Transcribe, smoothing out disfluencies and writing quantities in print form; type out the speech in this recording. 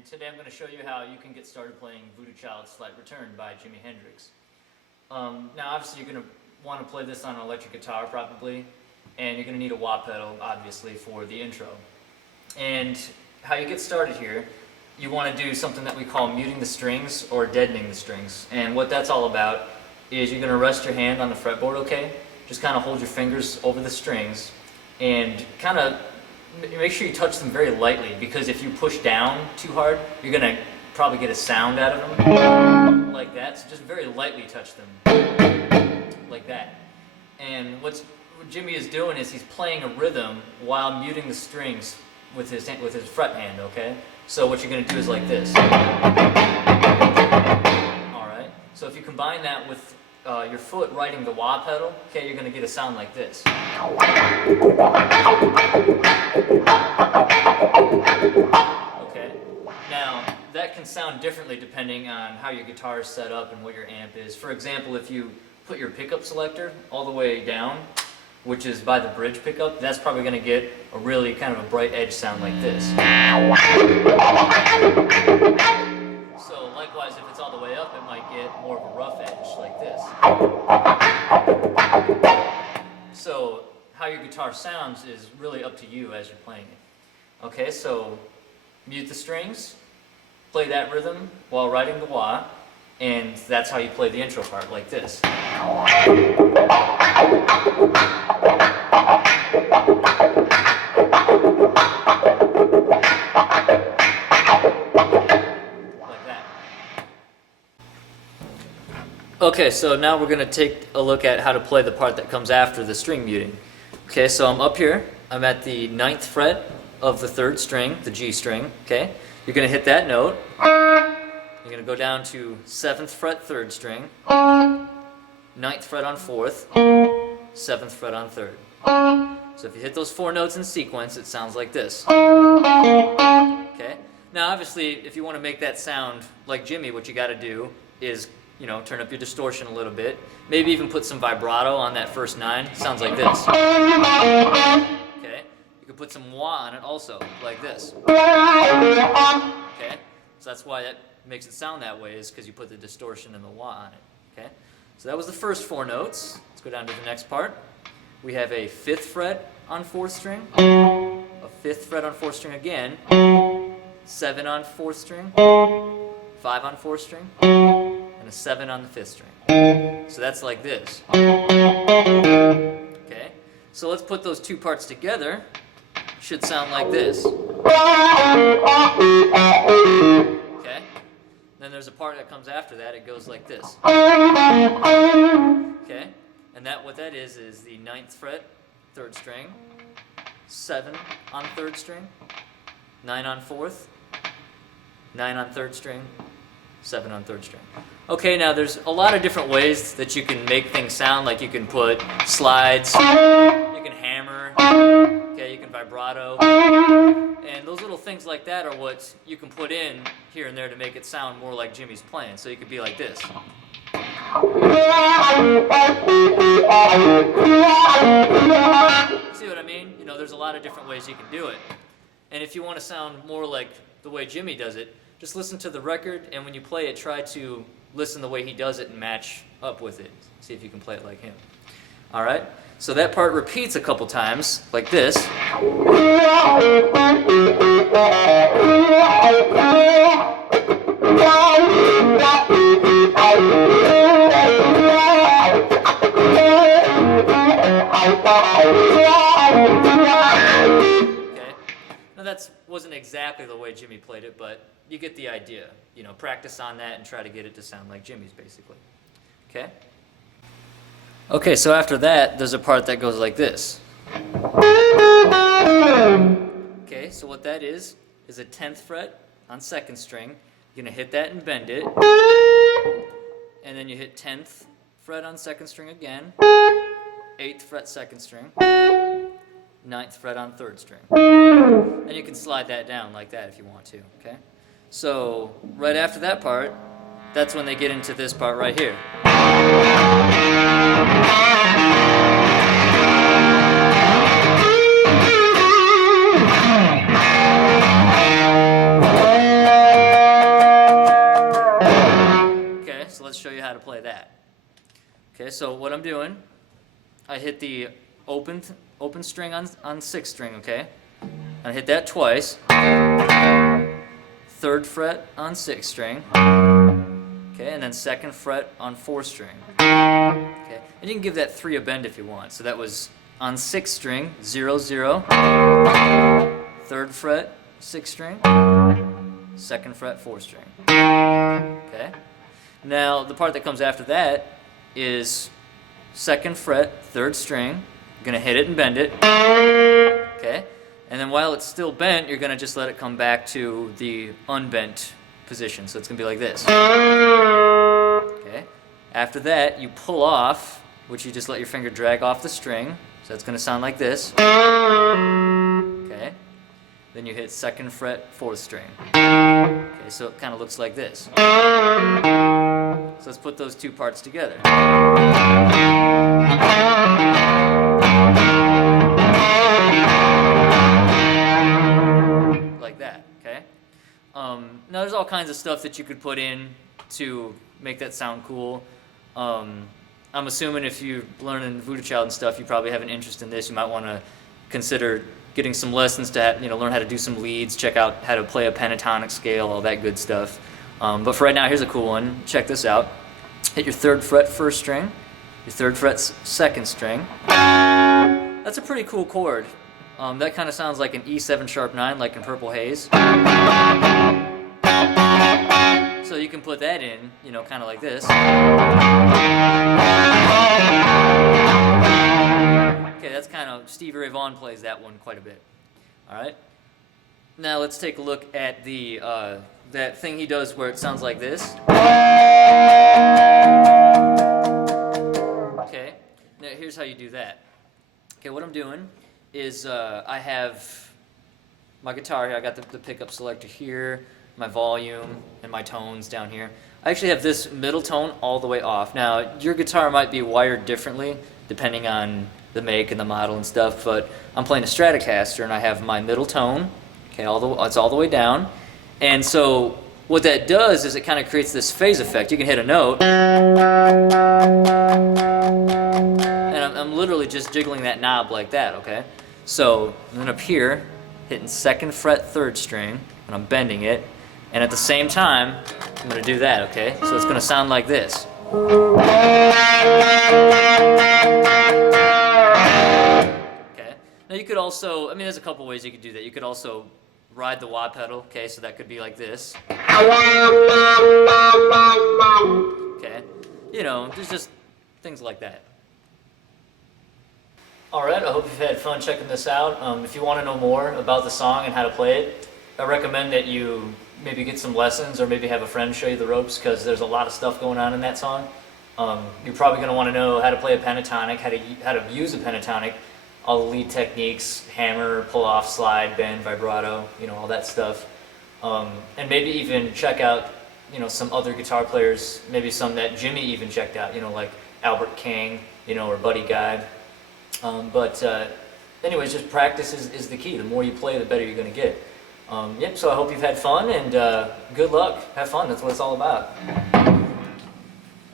and today I'm going to show you how you can get started playing Voodoo Child Slight Return by Jimi Hendrix. Now obviously you're going to want to play this on an electric guitar probably, and you're going to need a wah pedal obviously for the intro. And how you get started here, you want to do something that we call muting the strings or deadening the strings. And what that's all about is you're going to rest your hand on the fretboard, okay? Just kind of hold your fingers over the strings and kind of make sure you touch them very lightly, because if you push down too hard, you're going to probably get a sound out of them like that. So just very lightly touch them like that. And what Jimmy is doing is he's playing a rhythm while muting the strings with his fret hand, okay? So what you're going to do is like this. Alright, so if you combine that with your foot riding the wah pedal, okay, you're going to get a sound like this. Okay, now that can sound differently depending on how your guitar is set up and what your amp is. For example, if you put your pickup selector all the way down, which is by the bridge pickup, that's probably going to get a really kind of a bright edge sound like this. So likewise, if it's all the way up, it might get more of a rough edge like this. So how your guitar sounds is really up to you as you're playing it. Okay, so mute the strings, play that rhythm while riding the wah, and that's how you play the intro part, like this. Okay, so now we're going to take a look at how to play the part that comes after the string muting. Okay, so I'm up here. I'm at the 9th fret of the 3rd string, the G string. Okay, you're going to hit that note. You're going to go down to 7th fret 3rd string, 9th fret on 4th, 7th fret on 3rd. So if you hit those 4 notes in sequence, it sounds like this. Okay, now obviously if you want to make that sound like Jimmy, what you got to do is, you know, turn up your distortion a little bit. Maybe even put some vibrato on that first 9. Sounds like this. Okay. You could put some wah on it also, like this. Okay. So that's why that makes it sound that way, is because you put the distortion and the wah on it. Okay. So that was the first 4 notes. Let's go down to the next part. We have a 5th fret on 4th string, a 5th fret on 4th string again, 7 on 4th string, 5 on 4th string, and a 7 on the 5th string. So that's like this. Okay, so let's put those 2 parts together. Should sound like this. Okay, then there's a part that comes after that. It goes like this. Okay, and what that is the 9th fret, 3rd string, 7 on 3rd string, 9 on 4th, 9 on 3rd string, 7 on 3rd string. Okay, now there's a lot of different ways that you can make things sound. Like you can put slides, you can hammer, okay, you can vibrato, and those little things like that are what you can put in here and there to make it sound more like Jimmy's playing. So you could be like this. See what I mean? You know, there's a lot of different ways you can do it. And if you want to sound more like the way Jimmy does it, just listen to the record, and when you play it, try to listen the way he does it and match up with it. See if you can play it like him. Alright? So that part repeats a couple times, like this. Okay? Now that wasn't exactly the way Jimmy played it, but you get the idea. You know, practice on that and try to get it to sound like Jimmy's, basically. Okay? Okay, so after that, there's a part that goes like this. Okay, so what that is a 10th fret on 2nd string. You're going to hit that and bend it. And then you hit 10th fret on 2nd string again. 8th fret 2nd string. 9th fret on 3rd string. And you can slide that down like that if you want to, okay? So, right after that part, that's when they get into this part right here. I'm doing, I hit the open string on 6th string, okay? I hit that twice. 3rd fret on 6th string. Okay, and then 2nd fret on 4th string. Okay, and you can give that 3 a bend if you want. So that was on 6th string, 0, 0. 3rd fret, 6th string. 2nd fret, 4th string. Okay. Now the part that comes after that is 2nd fret, 3rd string. You're gonna hit it and bend it. Okay. And then while it's still bent, you're gonna just let it come back to the unbent position. So it's gonna be like this. Okay. After that, you pull off, which you just let your finger drag off the string. So it's gonna sound like this. Okay. Then you hit 2nd fret, 4th string. Okay, so it kind of looks like this. So let's put those two parts together. Like that, okay? Now there's all kinds of stuff that you could put in to make that sound cool. I'm assuming if you're learning Voodoo Child and stuff, you probably have an interest in this. You might want to consider getting some lessons to learn how to do some leads, check out how to play a pentatonic scale, all that good stuff. But for right now, here's a cool one. Check this out. Hit your 3rd fret 1st string, your 3rd fret 2nd string. That's a pretty cool chord. That kind of sounds like an E7 sharp 9, like in Purple Haze. So you can put that in, kind of like this. Okay, that's kind of, Stevie Ray Vaughan plays that one quite a bit. All right. Now let's take a look at the that thing he does where it sounds like this. Okay. Now here's how you do that. Okay, what I'm doing is I have my guitar here. I got the pickup selector here, my volume, and my tones down here. I actually have this middle tone all the way off. Now, your guitar might be wired differently depending on the make and the model and stuff, but I'm playing a Stratocaster and I have my middle tone. Okay, it's all the way down. And so what that does is it kind of creates this phase effect. You can hit a note, and I'm literally just jiggling that knob like that, okay? So then up here, hitting 2nd fret 3rd string, and I'm bending it, and at the same time, I'm going to do that, okay? So it's going to sound like this. Okay. Now you could also, there's a couple ways you could do that. You could also ride the wah pedal, okay? So that could be like this. Okay. There's just things like that. Alright, I hope you've had fun checking this out. If you want to know more about the song and how to play it, I recommend that you maybe get some lessons or maybe have a friend show you the ropes, because there's a lot of stuff going on in that song. You're probably going to want to know how to play a pentatonic, how to use a pentatonic, all the lead techniques, hammer, pull off, slide, bend, vibrato, all that stuff. And maybe even check out, some other guitar players, maybe some that Jimmy even checked out, like Albert King, or Buddy Guy. Anyways, just practice is the key. The more you play, the better you're going to get. So I hope you've had fun, and good luck. Have fun. That's what it's all about.